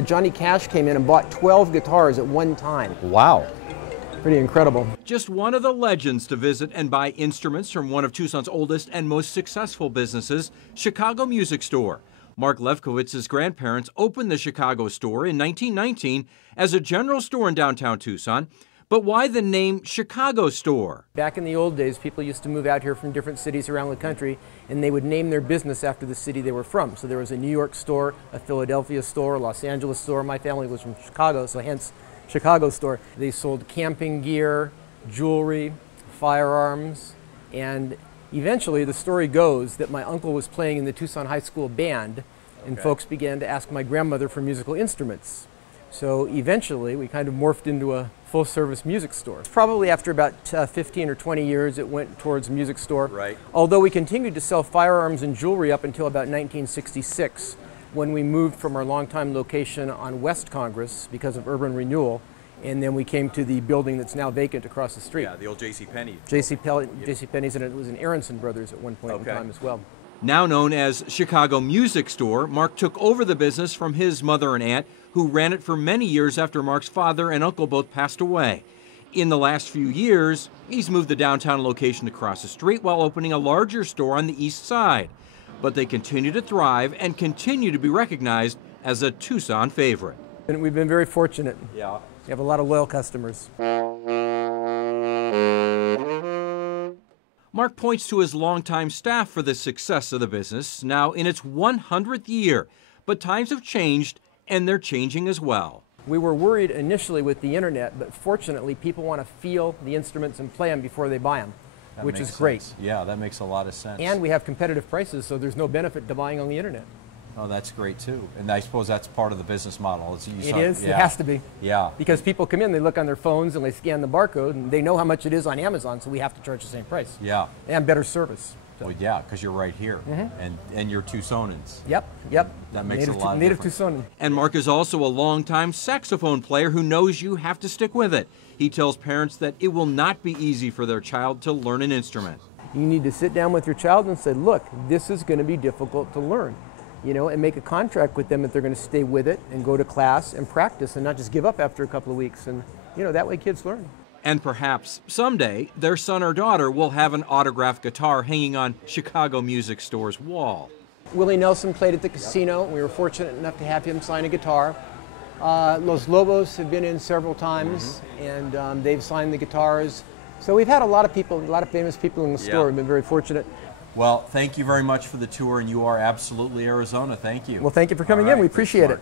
that Johnny Cash came in and bought 12 guitars at one time. Wow. Pretty incredible. Just one of the legends to visit and buy instruments from one of Tucson's oldest and most successful businesses, Chicago Music Store. Mark Lefkowitz's grandparents opened the Chicago store in 1919 as a general store in downtown Tucson. But why the name Chicago Store? Back in the old days, people used to move out here from different cities around the country, and they would name their business after the city they were from. So there was a New York store, a Philadelphia store, a Los Angeles store. My family was from Chicago, so hence Chicago Store. They sold camping gear, jewelry, firearms, and eventually the story goes that my uncle was playing in the Tucson High School band, and folks began to ask my grandmother for musical instruments. So eventually we kind of morphed into a full-service music store. Probably after about 15 or 20 years it went towards music store. Right. Although we continued to sell firearms and jewelry up until about 1966 when we moved from our longtime location on West Congress because of urban renewal, and then we came to the building that's now vacant across the street. Yeah, the old JCPenney. JCPenney's, and it was an Aronson Brothers at one point in time as well. Now known as Chicago Music Store, Mark took over the business from his mother and aunt, who ran it for many years after Mark's father and uncle both passed away. In the last few years, he's moved the downtown location across the street while opening a larger store on the east side. But they continue to thrive and continue to be recognized as a Tucson favorite. And we've been very fortunate. Yeah. We have a lot of loyal customers. Mark points to his longtime staff for the success of the business, now in its 100th year. But times have changed, and they're changing as well. We were worried initially with the internet, but fortunately people want to feel the instruments and play them before they buy them, which is great. Yeah, that makes a lot of sense. And we have competitive prices, so there's no benefit to buying on the internet. Oh, that's great too. And I suppose that's part of the business model. It is. It has to be. Yeah. Because people come in, they look on their phones and they scan the barcode, and they know how much it is on Amazon, so we have to charge the same price. Yeah. And better service. So. Well, yeah, because you're right here, and you're Tucsonans. Yep. That makes a lot of Native difference. Tucsonan. And Mark is also a longtime saxophone player who knows you have to stick with it. He tells parents that it will not be easy for their child to learn an instrument. You need to sit down with your child and say, look, this is going to be difficult to learn. You know, and make a contract with them that they're going to stay with it and go to class and practice and not just give up after a couple of weeks. And, you know, that way kids learn. And perhaps someday their son or daughter will have an autographed guitar hanging on Chicago Music Store's wall. Willie Nelson played at the casino. We were fortunate enough to have him sign a guitar. Los Lobos have been in several times, and they've signed the guitars. So we've had a lot of people, a lot of famous people in the store. We've been very fortunate. Well, thank you very much for the tour, and you are absolutely Arizona. Thank you. Well, thank you for coming in. We appreciate it.